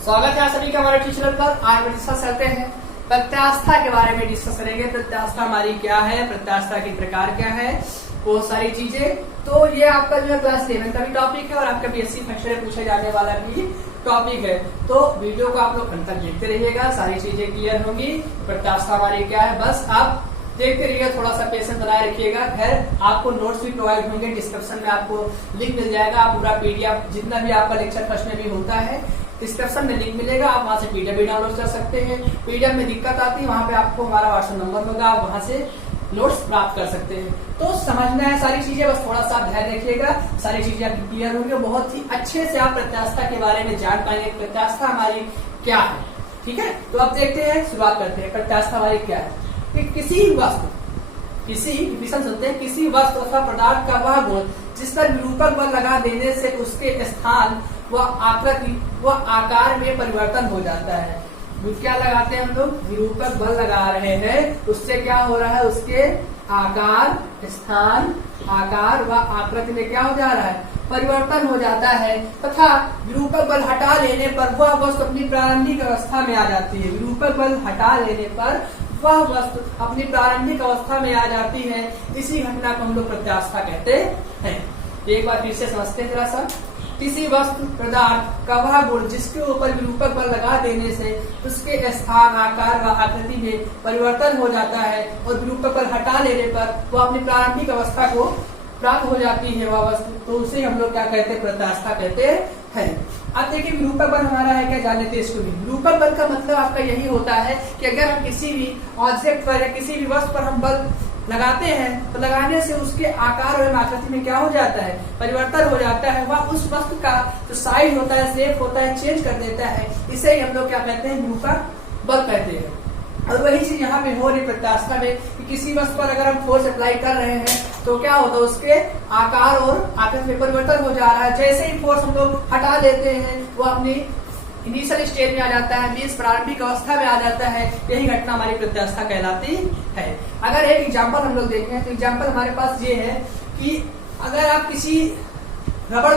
स्वागत है आप सभी का हमारे ट्यूशन पर। आज हम डिस्कस करते हैं प्रत्यास्था के बारे में डिस्कस करेंगे। प्रत्यास्था हमारी क्या है, प्रत्यास्था के प्रकार क्या है, बहुत सारी चीजें। तो ये आपका जो है क्लास 11 का भी टॉपिक है और आपका बीएससी फर्स्ट ईयर पूछे जाने वाला भी टॉपिक है। तो वीडियो को आप लोग अंत तक देखते रहिएगा, सारी चीजें क्लियर होंगी। प्रत्यास्था हमारी क्या है बस आप देखते रहिएगा, थोड़ा सा पेशेंस बनाए रखिएगा। खैर आपको नोट्स भी प्रोवाइड होंगे, डिस्क्रिप्शन में आपको लिंक मिल जाएगा। आप पूरा पीडीएफ जितना भी आपका लेक्चर फर्स्ट में भी होता है डिस्क्रिप्शन में लिंक मिलेगा, आप वहां से पीडीएफ भी डाउनलोड कर सकते हैं। पीडीएफ में दिक्कत आती है वहां पे आपको हमारा व्हाट्सएप नंबर होगा, आप वहां से नोट्स प्राप्त कर सकते हैं। तो समझना है सारी चीजें, बस थोड़ा सा ध्यान रखिएगा, सारी चीजें आपकी क्लियर होंगी। बहुत ही अच्छे से आप प्रत्यास्था के बारे में जान पाएंगे प्रत्यास्था हमारी क्या है। ठीक है, तो अब देखते हैं, शुरुआत करते हैं। प्रत्यास्था हमारी क्या है कि किसी वस्तु अथवा पदार्थ का वह गुण जिस पर विरूपक बल लगा देने से उसके स्थान व आकृति व आकार में परिवर्तन हो जाता है। क्या लगाते हैं हम लोग, विरूपक बल लगा रहे हैं, उससे क्या हो रहा है, उसके आकार, स्थान, आकार व आकृति में क्या हो जा रहा है, परिवर्तन हो जाता है। तथा विरूपक बल हटा लेने पर वह वस्तु अपनी प्रारंभिक अवस्था में आ जाती है। विरूपक बल हटा लेने पर वह वस्तु अपनी प्रारंभिक अवस्था में आ जाती है। इसी घटना को हम लोग प्रत्यास्था कहते हैं। एक बार फिर से समझते हैं जरा सा। किसी वस्तु पदार्थ का वह गुण जिसके ऊपर विरूपक बल लगा देने से उसके स्थान, आकार व आकृति में परिवर्तन हो जाता है और विरूपक बल हटा लेने पर वह अपनी प्रारंभिक अवस्था को प्राप्त हो जाती है वह वस्तु, तो उसे हम लोग क्या कहते हैं, प्रत्यास्था कहते हैं। अब देखिए विरूपक बल हमारा है क्या, जान लेते हैं इसको भी। विरूपक बल का मतलब आपका यही होता है कि अगर हम किसी भी ऑब्जेक्ट पर या किसी भी वस्तु पर हम बल लगाते हैं तो लगाने से उसके आकार और आकृति में क्या हो जाता है, परिवर्तन हो जाता है। वह उस वस्तु का जो साइज होता है, शेप होता है, चेंज कर देता है। इसे ही हम लोग क्या कहते हैं, विरूपक बल कहते हैं। और वही चीज यहाँ पे हो रही प्रत्यास्था में कि किसी वस्तु पर अगर हम फोर्स अप्लाई कर रहे हैं तो क्या होता है, उसके आकार और आकृति में परिवर्तन हो जा रहा है। जैसे ही फोर्स हम लोग हटा देते हैं वो अपनी इनिशियल स्टेज में आ जाता है, मीन्स प्रारंभिक अवस्था में आ जाता है। यही घटना हमारी प्रत्यास्था कहलाती है। अगर एक एग्जांपल हम लोग देखें तो एग्जांपल हमारे पास ये है कि अगर आप किसी रबड़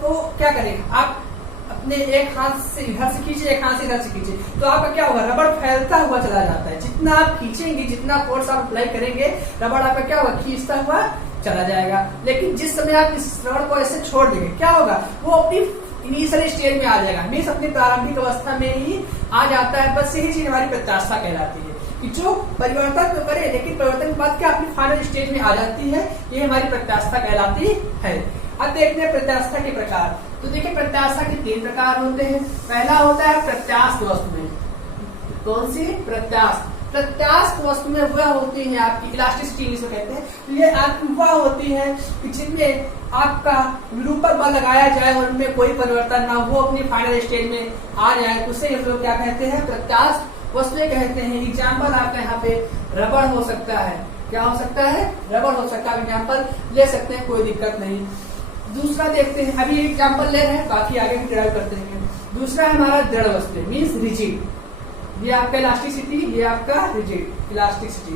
को क्या करें, आप अपने एक हाथ से इधर से खींचे, एक हाथ से इधर से खींचे, तो आपका क्या होगा, रबड़ फैलता हुआ चला जाता है। जितना आप खींचेंगे, जितना फोर्स आप अप्लाई करेंगे, रबड़ आपका क्या होगा, खींचता हुआ चला जाएगा। लेकिन जिस समय आप इस रबड़ को ऐसे छोड़ देंगे क्या होगा, वो अपनी इनिशियल स्टेज में आ जाएगा, मीन्स अपनी प्रारंभिक अवस्था में ही आ जाता है। बस यही चीज हमारी प्रत्यास्था कहलाती है कि जो परिवर्तन तो करे लेकिन परिवर्तन के बाद क्या अपनी फाइनल स्टेज में आ जाती है। ये हमारी प्रत्यास्था कहलाती है। अब देखते हैं प्रत्यास्था के प्रकार। तो देखिए प्रत्यास्था के 3 प्रकार होते हैं। पहला होता है प्रत्यास्थ वस्तु में। कौन सी, प्रत्यास्थ। प्रत्यास्थ वस्तु में वह होती है आपकी इलास्टिसिटी जिसे कहते हैं। तो ये आपकी वह होती है कि जिनमें आपका विरूपक बल लगाया जाए और उनमें कोई परिवर्तन ना हो, अपनी फाइनल स्टेज में आ जाए, तो उसे हम लोग क्या कहते हैं, प्रत्यास्थ वस्तुएं कहते हैं। एग्जाम्पल आपका यहाँ पे रबड़ हो सकता है, क्या हो सकता है, रबड़ हो सकता है। एग्जाम्पल ले सकते हैं, कोई दिक्कत नहीं। दूसरा देखते हैं, अभी एग्जाम्पल ले रहे हैं, बाकी आगे भी ड्राइव करते हैं। दूसरा हमारा दृढ़ वस्तु मीन्स रिजिड। ये आपका इलास्टिसिटी, ये आपका रिजिड, इलास्टिसिटी।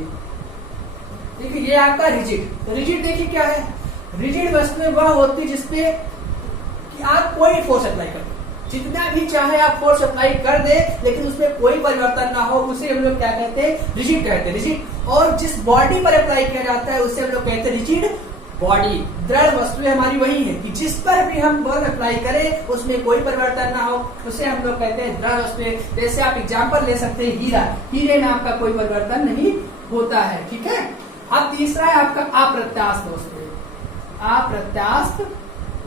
देखिए ये आपका रिजिड। रिजिड देखिए क्या है, रिजिड वस्तु में वह होती है जिसपे कि आप कोई फोर्स अप्लाई कर दो, जितना भी चाहे आप फोर्स अप्लाई कर दे लेकिन उसमें कोई परिवर्तन ना हो, उसे हम लोग क्या कहते हैं, रिजिड कहते हैं। रिजिड। और जिस बॉडी पर अप्लाई किया जाता है उसे हम लोग कहते हैं रिजिड बॉडी। दृढ़ वस्तुएं हमारी वही है कि जिस पर भी हम बल अप्लाई करें उसमें कोई परिवर्तन ना हो, उसे हम लोग कहते हैं दृढ़ वस्तुएं। जैसे आप एग्जाम्पल ले सकते हैं हीरा, हीरे में आपका कोई परिवर्तन नहीं होता है। ठीक है। अब तीसरा है आपका अप्रत्यास्थ वस्तुएं। अप्रत्यास्थ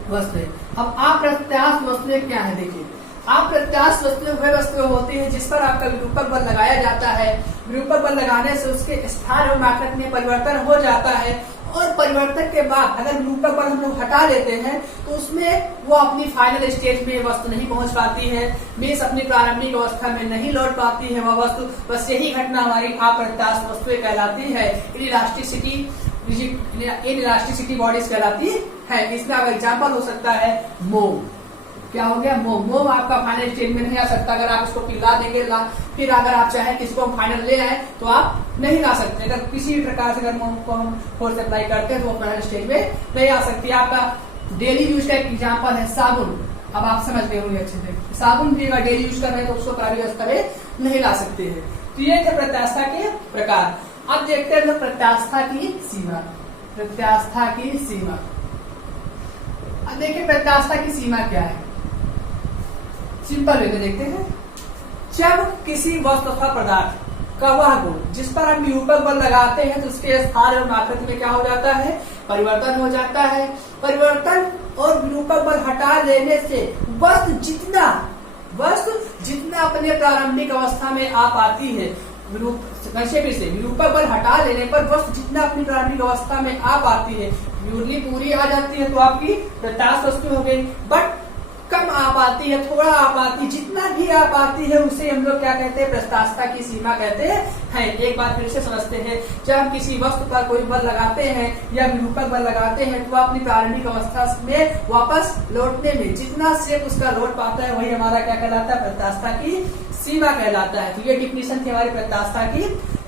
वस्तुएं। अब अप्रत्यास्थ वस्तुएं क्या है, देखिए अप्रत्यास्थ वस्तुएं वह वस्तुएं होती है जिस पर आपका विरूपक बल लगाया जाता है। विरूपक बल लगाने से उसके स्थान और आकृति में परिवर्तन हो जाता है और परिवर्तन के बाद अगर विरूपक बल हम लोग हटा देते हैं तो उसमें वो अपनी फाइनल स्टेज में वस्तु नहीं पहुंच पाती है, मीन्स अपनी प्रारंभिक अवस्था में नहीं लौट पाती है वह वस्तु। बस यही घटना हमारी अप्रत्यास्थ वस्तुएं कहलाती है। इनइलास्टिसिटी बॉडीज कहलाती है। इसमें अब एग्जाम्पल हो सकता है मोम। क्या हो गया, मोम। मोम आपका फाइनल स्टेज में नहीं आ सकता। अगर आप इसको पिघला देंगे, फिर अगर आप चाहें किसी को फाइनल ले आए तो आप नहीं ला सकते। अगर किसी भी प्रकार से अगर मोम को हम फोर्स अप्लाई करते हैं तो वो फाइनल स्टेज में नहीं आ सकती। आपका डेली यूज का एग्जाम्पल है साबुन। अब आप समझ गए होंगे अच्छे से। साबुन भी अगर डेली यूज कर रहे हैं तो उसको कभी स्तर में नहीं ला सकते हैं। तो ये थे प्रत्यास्था के प्रकार। अब देखते हैं प्रत्यास्था की सीमा। प्रत्यास्था की सीमा, अब देखिए प्रत्यास्था की सीमा क्या है। सिंपल वे में देखते हैं। जब किसी वस्तु अथवा पदार्थ का वह गुण जिस पर हम विरूपक बल लगाते हैं तो उसके स्थान एवं आकृति में क्या हो जाता है, परिवर्तन हो जाता है। परिवर्तन और विरूपक बल हटा देने से वस्तु जितना अपने प्रारंभिक अवस्था में आ पाती है, विरूपक बल हटा देने पर वस्तु जितना अपनी प्रारंभिक अवस्था में आ पाती है, प्यूरली पूरी आ जाती है तो आपकी प्रत्यास्थ वस्तु हो गई। बट कम आ पाती है, थोड़ा आ पाती, जितना भी आ पाती है उसे हम लोग क्या कहते हैं, प्रत्यास्था की सीमा कहते हैं। एक बात फिर से समझते हैं। जब हम किसी वस्तु पर कोई बल लगाते हैं या विरूपक बल लगाते हैं तो अपनी प्रारंभिक अवस्था में वापस लौटने में जितना शेप उसका लौट पाता है वही हमारा क्या कहलाता है, प्रत्यास्था की सीमा कहलाता है। तो ये डिफिनेशन थी हमारी प्रत्यास्था की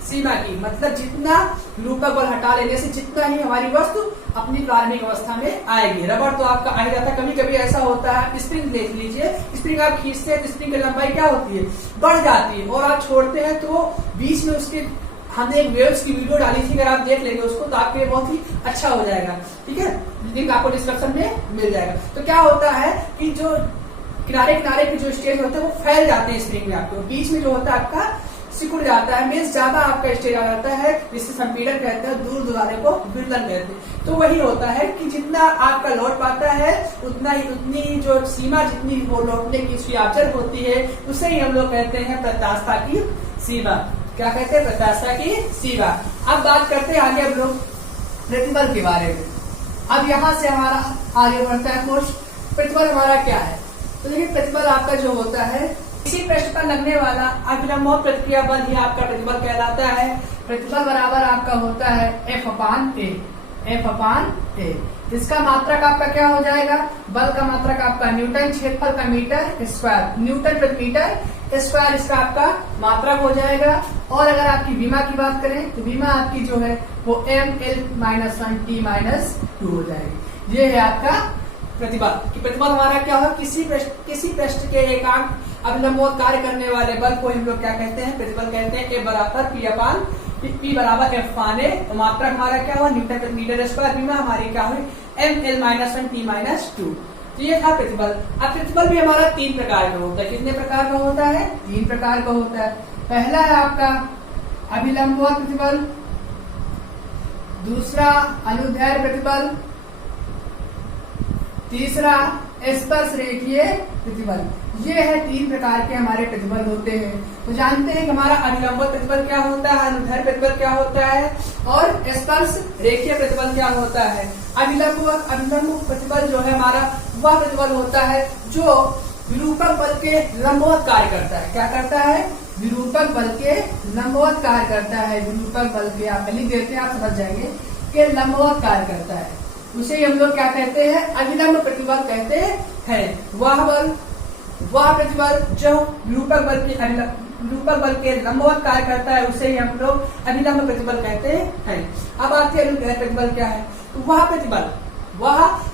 सीमा की, मतलब जितना विरूपक बल हटा लेने से जितना ही हमारी वस्तु अपनी प्रारंभिक अवस्था में आएगी। रबड़ तो आपका आ ही जाता है। कभी कभी ऐसा होता है, स्प्रिंग देख लीजिए, स्प्रिंग आप खींचते हैं तो स्प्रिंग की लंबाई क्या होती है, बढ़ जाती है, और आप छोड़ते हैं तो बीच में उसके, हमने एक वेव्स की वीडियो डाली थी, अगर आप देख लेंगे उसको तो आपके लिए बहुत ही अच्छा हो जाएगा। ठीक है, लिंक आपको डिस्क्रिप्शन में मिल जाएगा। तो क्या होता है कि जो किनारे किनारे के जो स्टेज होते हैं वो फैल जाते हैं स्प्रिंग में आपको, बीच में जो होता है आपका सिकुड़ जाता है, मीन्स ज्यादा आपका स्टेज आ जाता है, जिससे संपीड़न कहते हैं, दूर दुरारे को विरलन कहते हैं। तो वही होता है कि जितना आपका लौट पाता है उतनी जो सीमा, जितनी वो लौटने की उसकी आवश्यक होती है, उसे ही हम लोग कहते हैं प्रत्यास्था की सीमा। क्या कहते हैं, प्रत्यास्था की सीमा। अब बात करते हैं आगे हम लोग प्रतिबल के बारे में। अब यहाँ से हमारा आगे बढ़ता है कोर्स। प्रतिबल हमारा क्या है, तो देखिए प्रतिबल आपका जो होता है, इसी पृष्ठ पर लगने वाला अभिलंब प्रतिक्रिया बल ही आपका प्रतिबल कहलाता है। प्रतिबल बराबर आपका होता है F/A। इसका मात्रक आपका क्या हो जाएगा, बल का मात्रक आपका न्यूटन, क्षेत्रफल का मीटर स्क्वायर, न्यूटन प्रति मीटर स्क्वायर इसका आपका मात्रक हो जाएगा। और अगर आपकी विमा की बात करें तो विमा आपकी जो है वो mL-1T-2 हो जाएगी। ये है आपका प्रतिबल। कि प्रतिबल हमारा क्या होगा, किसी पृष्ठ के एकांक अभिलंबोत कार्य करने वाले बल को हम लोग क्या कहते हैं, प्रतिबल कहते हैं। P बराबर F/A, मात्रक हमारा क्या हुआ, न्यूटन प्रति मीटर स्क्वायर, विमा हमारी क्या हुई mL-1T-2। तो ये था प्रतिबल। अब प्रतिबल भी हमारा 3 प्रकार का होता है। कितने प्रकार का होता है, 3 प्रकार का होता है। पहला है आपका अभिलंबोत प्रतिबल, दूसरा अनुदैर्ध्य प्रतिबल, तीसरा स्पर्श रेखीय प्रतिबल। ये है 3 प्रकार के हमारे प्रतिबल होते हैं। तो जानते हैं कि हमारा अभिलंबोत प्रतिबल क्या होता है, अनुदैर्ध्य प्रतिबल क्या होता है, और स्पर्श रेखीय प्रतिबल क्या होता है। अभिलंब प्रतिबल जो है हमारा वह प्रतिबल होता है जो विरूपक बल के लंबवत कार्य करता है। क्या करता है, विरूपक बल के लंबवत कार्य करता है। विरूपक बल के, आप लिख देते हैं, आप समझ जाएंगे कि लंबवत कार्य करता है, उसे हम लोग क्या कहते हैं, अभिलंब प्रतिबल कहते हैं। वह प्रतिबल जो विरूपक बल के लंबवत कार्य करता है उसे ही हम लोग अभिलंब प्रतिबल कहते हैं। अब आते हैं अनुदैर्ध्य प्रतिबल क्या है। तो वह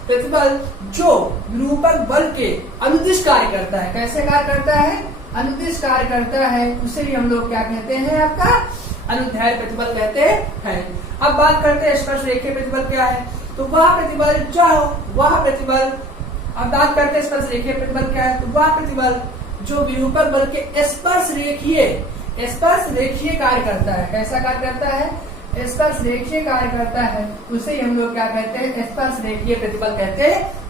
प्रतिबल जो विरूपक बल के अनुदिश कार्य करता है। कैसे कार्य करता है, अनुदिश कार्य करता है, उसे भी हम लोग क्या कहते हैं, आपका अनुदैर्ध्य प्रतिबल कहते हैं। अब बात करते हैं स्पर्श रेखीय प्रतिबल क्या है। तो वह प्रतिबल अब बात करते हैं स्पर्श रेखीय प्रतिबल क्या है। तो वह प्रतिबल जो विरूपक बल के स्पर्श रेखीय कार्य करता है। कैसा कार्य करता है, स्पर्श रेखीय कार्य करता है, उसे हम लोग क्या कहते हैं, स्पर्श रेखीय प्रतिबल कहते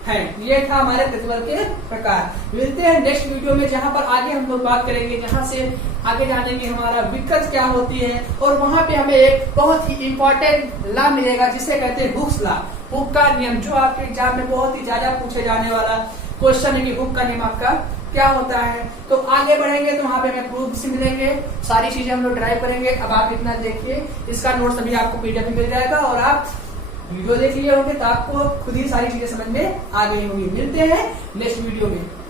हैं। ये था हमारे प्रतिबल के प्रकार। मिलते हैं नेक्स्ट वीडियो में, जहां पर आगे हम लोग बात करेंगे, जहां से आगे जानेंगे हमारा विकृत क्या होती है, और वहां पे हमें एक बहुत ही इंपॉर्टेंट लॉ मिलेगा जिसे कहते हैं हुक्स लॉ, हुक का नियम, जो आपके एग्जाम में बहुत ही ज्यादा पूछे जाने वाला क्वेश्चन है कि हुक का नियम आपका क्या होता है। तो आगे बढ़ेंगे तो वहां पे हमें प्रूफ से मिलेंगे, सारी चीजें हम लोग ड्राइव करेंगे। अब आप इतना देखिए, इसका नोट्स अभी आपको पीडीएफ में मिल जाएगा, और आप वीडियो देख लिए होंगे तो आपको खुद ही सारी चीजें समझ में आ गई होंगी। मिलते हैं नेक्स्ट वीडियो में।